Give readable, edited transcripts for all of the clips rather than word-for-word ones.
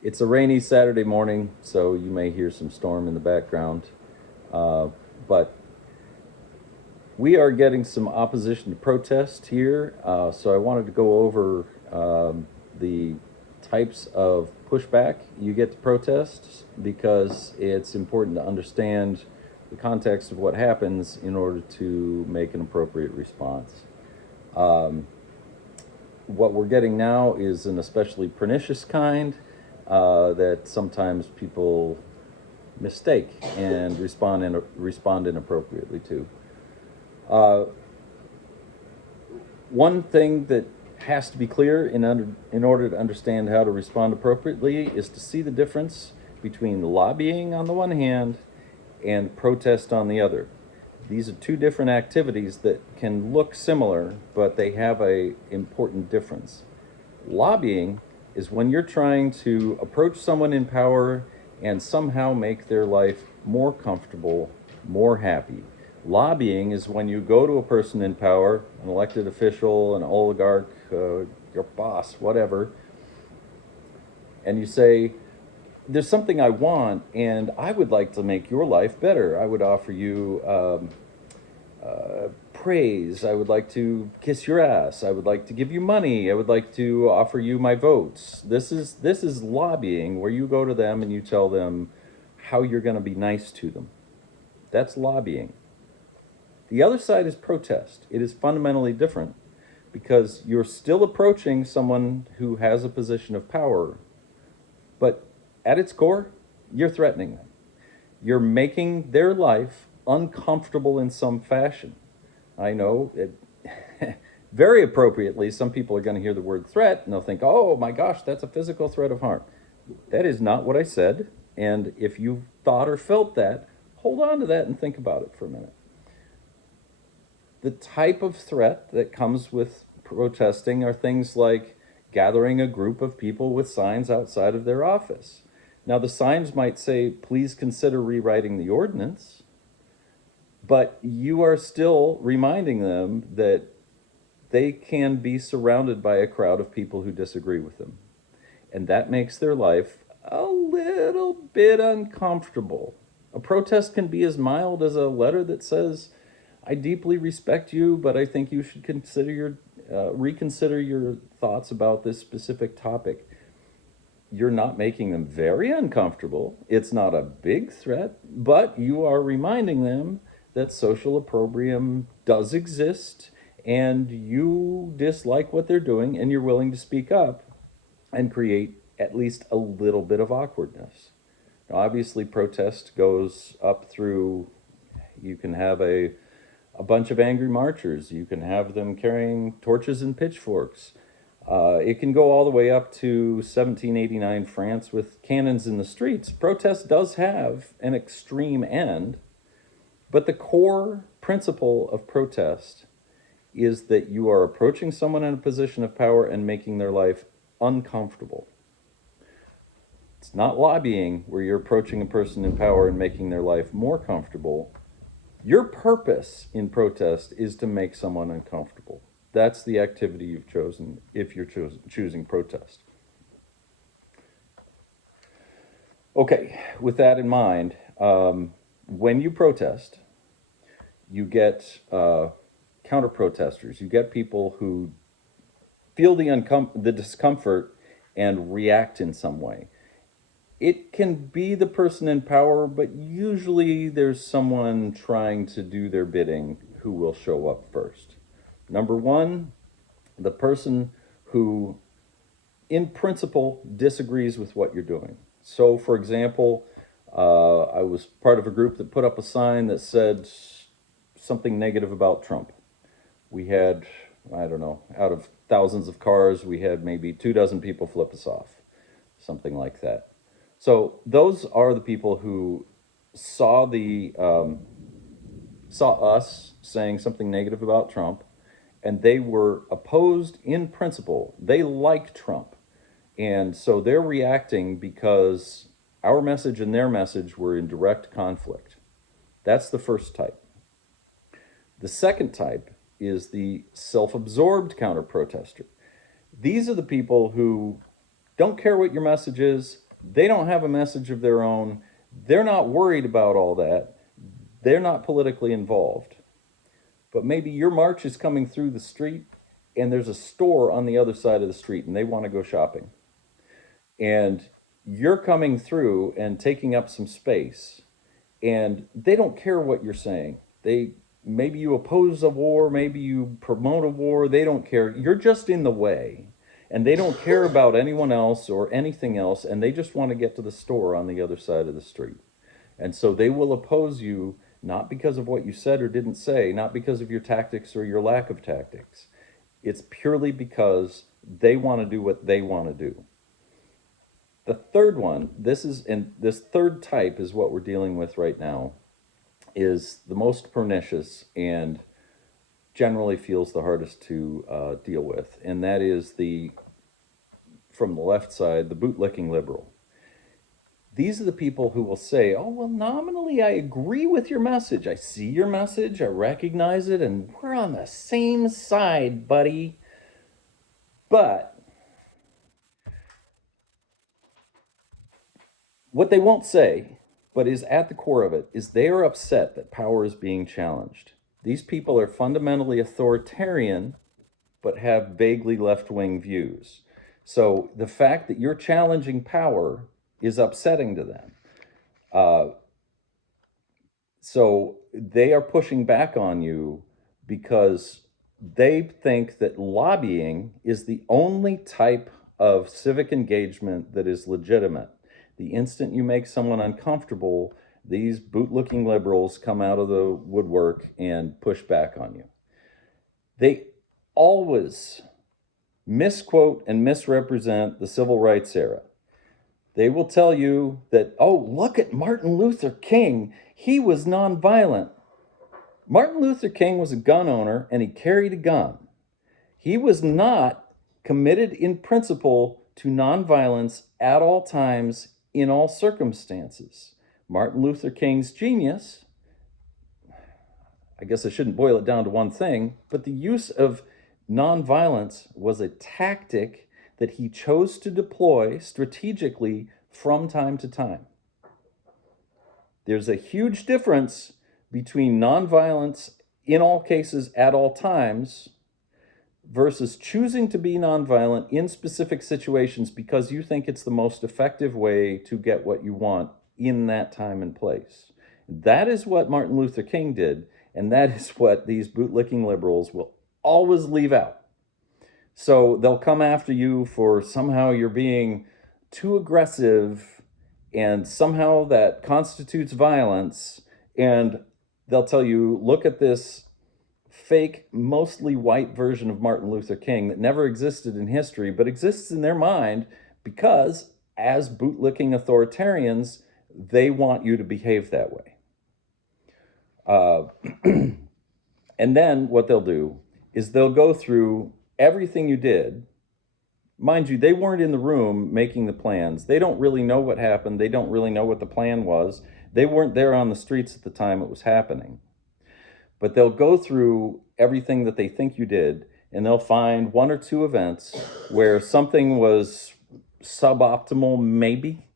It's a rainy Saturday morning, so you may hear some storm in the background. But we are getting some opposition to protest here, so I wanted to go over the types of pushback you get to protests because it's important to understand the context of what happens in order to make an appropriate response. What we're getting now is an especially pernicious kind that sometimes people mistake and respond inappropriately to. One thing that has to be clear in order to understand how to respond appropriately is to see the difference between lobbying on the one hand and protest on the other. These are two different activities that can look similar, but they have an important difference. Lobbying is when you're trying to approach someone in power and somehow make their life more comfortable, more happy. Lobbying is when you go to a person in power, an elected official, an oligarch, your boss, whatever, and you say, there's something I want, and I would like to make your life better. I would offer you praise. I would like to kiss your ass. I would like to give you money. I would like to offer you my votes. This is lobbying, where you go to them and you tell them how you're going to be nice to them. That's lobbying. The other side is protest. It is fundamentally different because you're still approaching someone who has a position of power, but at its core, you're threatening them. You're making their life uncomfortable in some fashion. I know it, very appropriately, some people are going to hear the word threat and they'll think, oh my gosh, that's a physical threat of harm. That is not what I said. And if you've thought or felt that, hold on to that and think about it for a minute. The type of threat that comes with protesting are things like gathering a group of people with signs outside of their office. Now, the signs might say, please consider rewriting the ordinance, but you are still reminding them that they can be surrounded by a crowd of people who disagree with them. And that makes their life a little bit uncomfortable. A protest can be as mild as a letter that says, I deeply respect you, but I think you should reconsider your thoughts about this specific topic. You're not making them very uncomfortable. It's not a big threat, but you are reminding them that social opprobrium does exist and you dislike what they're doing and you're willing to speak up and create at least a little bit of awkwardness. Now, obviously, protest goes up through, you can have a bunch of angry marchers. You can have them carrying torches and pitchforks. It can go all the way up to 1789 France with cannons in the streets. Protest does have an extreme end, but the core principle of protest is that you are approaching someone in a position of power and making their life uncomfortable. It's not lobbying where you're approaching a person in power and making their life more comfortable. Your purpose in protest is to make someone uncomfortable. That's the activity you've chosen if you're choosing protest. Okay, with that in mind, when you protest, you get counter-protesters. You get people who feel the discomfort and react in some way. It can be the person in power, but usually there's someone trying to do their bidding who will show up first. Number one, the person who, in principle, disagrees with what you're doing. So, for example, I was part of a group that put up a sign that said something negative about Trump. We had, I don't know, out of thousands of cars, we had maybe 24 people flip us off, something like that. So those are the people who saw us saying something negative about Trump, and they were opposed in principle. They like Trump, and so they're reacting because our message and their message were in direct conflict. That's the first type. The second type is the self-absorbed counter-protester. These are the people who don't care what your message is. They don't have a message of their own. They're not worried about all that. They're not politically involved. But maybe your march is coming through the street and there's a store on the other side of the street and they want to go shopping. And you're coming through and taking up some space and they don't care what you're saying. They maybe you oppose a war, maybe you promote a war, they don't care. You're just in the way. And they don't care about anyone else or anything else, and they just want to get to the store on the other side of the street. And so they will oppose you not because of what you said or didn't say, not because of your tactics or your lack of tactics. It's purely because they want to do what they want to do. The third one, this third type is what we're dealing with right now, is the most pernicious and generally feels the hardest to deal with, and that is from the left side, the bootlicking liberal. These are the people who will say, oh, well, nominally, I agree with your message. I see your message, I recognize it, and we're on the same side, buddy. But what they won't say, but is at the core of it, is they are upset that power is being challenged. These people are fundamentally authoritarian, but have vaguely left-wing views. So the fact that you're challenging power is upsetting to them. So they are pushing back on you because they think that lobbying is the only type of civic engagement that is legitimate. The instant you make someone uncomfortable, these boot-looking liberals come out of the woodwork and push back on you. They always misquote and misrepresent the civil rights era. They will tell you that, oh, look at Martin Luther King. He was nonviolent. Martin Luther King was a gun owner and he carried a gun. He was not committed in principle to nonviolence at all times in all circumstances. Martin Luther King's genius, I guess I shouldn't boil it down to one thing, but the use of nonviolence was a tactic that he chose to deploy strategically from time to time. There's a huge difference between nonviolence in all cases at all times versus choosing to be nonviolent in specific situations because you think it's the most effective way to get what you want in that time and place. That is what Martin Luther King did, and that is what these bootlicking liberals will always leave out. So they'll come after you for somehow you're being too aggressive and somehow that constitutes violence, and they'll tell you, look at this fake, mostly white version of Martin Luther King that never existed in history, but exists in their mind because, as bootlicking authoritarians, they want you to behave that way. And then what they'll do is they'll go through everything you did. Mind you, they weren't in the room making the plans. They don't really know what happened. They don't really know what the plan was. They weren't there on the streets at the time it was happening. But they'll go through everything that they think you did, and they'll find one or two events where something was suboptimal, maybe,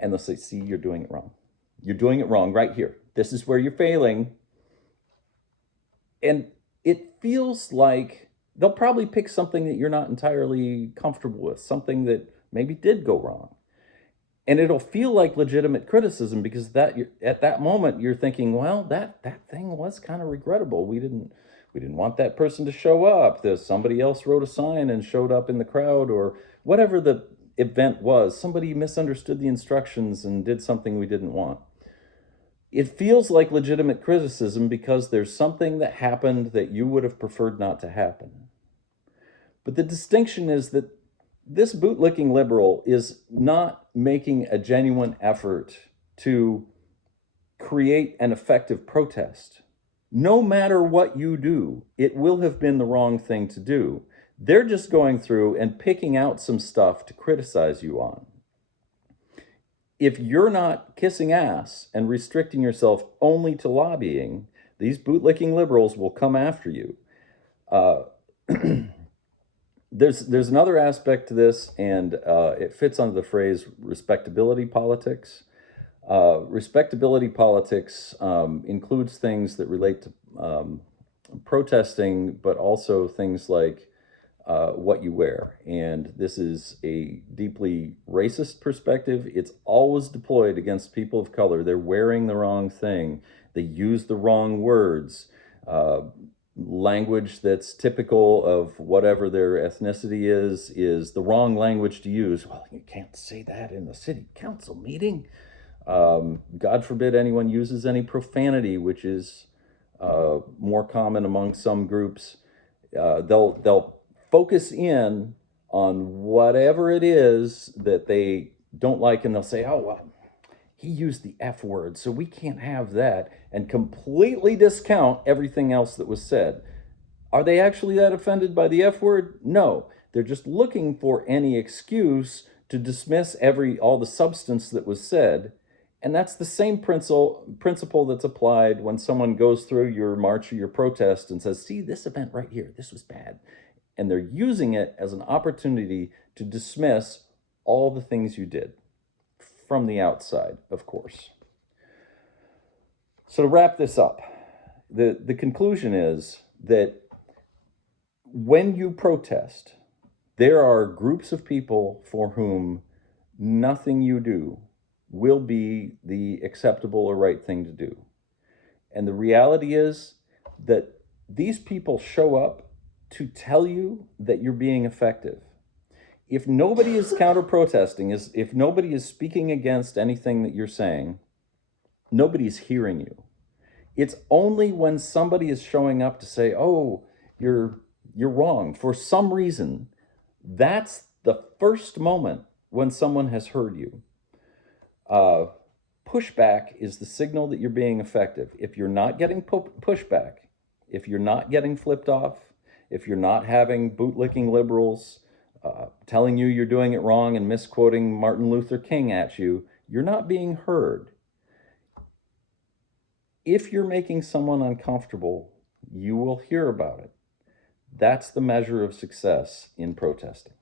and they'll say, see, you're doing it wrong. You're doing it wrong right here. This is where you're failing. And it feels like they'll probably pick something that you're not entirely comfortable with, something that maybe did go wrong. And it'll feel like legitimate criticism because at that moment you're thinking, well, that thing was kind of regrettable. We didn't want that person to show up. Somebody else wrote a sign and showed up in the crowd, or whatever the event was. Somebody misunderstood the instructions and did something we didn't want. It feels like legitimate criticism because there's something that happened that you would have preferred not to happen. But the distinction is that this bootlicking liberal is not making a genuine effort to create an effective protest. No matter what you do, it will have been the wrong thing to do. They're just going through and picking out some stuff to criticize you on. If you're not kissing ass and restricting yourself only to lobbying, these bootlicking liberals will come after you. there's another aspect to this, and it fits under the phrase respectability politics. Respectability politics includes things that relate to protesting, but also things like what you wear. And this is a deeply racist perspective. It's always deployed against people of color. They're wearing the wrong thing. They use the wrong words. Language that's typical of whatever their ethnicity is the wrong language to use. Well, you can't say that in the city council meeting. God forbid anyone uses any profanity, which is more common among some groups. They'll focus in on whatever it is that they don't like, and they'll say, "Oh well, he used the F word, so we can't have that," and completely discount everything else that was said. Are they actually that offended by the F word? No. They're just looking for any excuse to dismiss all the substance that was said. And that's the same principle that's applied when someone goes through your march or your protest and says, "See, this event right here, this was bad." And they're using it as an opportunity to dismiss all the things you did from the outside, of course. So to wrap this up, the conclusion is that when you protest, there are groups of people for whom nothing you do will be the acceptable or right thing to do. And the reality is that these people show up to tell you that you're being effective. If nobody is counter-protesting, if nobody is speaking against anything that you're saying, nobody's hearing you. It's only when somebody is showing up to say, "Oh, you're wrong," for some reason, that's the first moment when someone has heard you. Pushback is the signal that you're being effective. If you're not getting pushback, if you're not getting flipped off, if you're not having bootlicking liberals telling you you're doing it wrong and misquoting Martin Luther King at you, you're not being heard. If you're making someone uncomfortable, you will hear about it. That's the measure of success in protesting.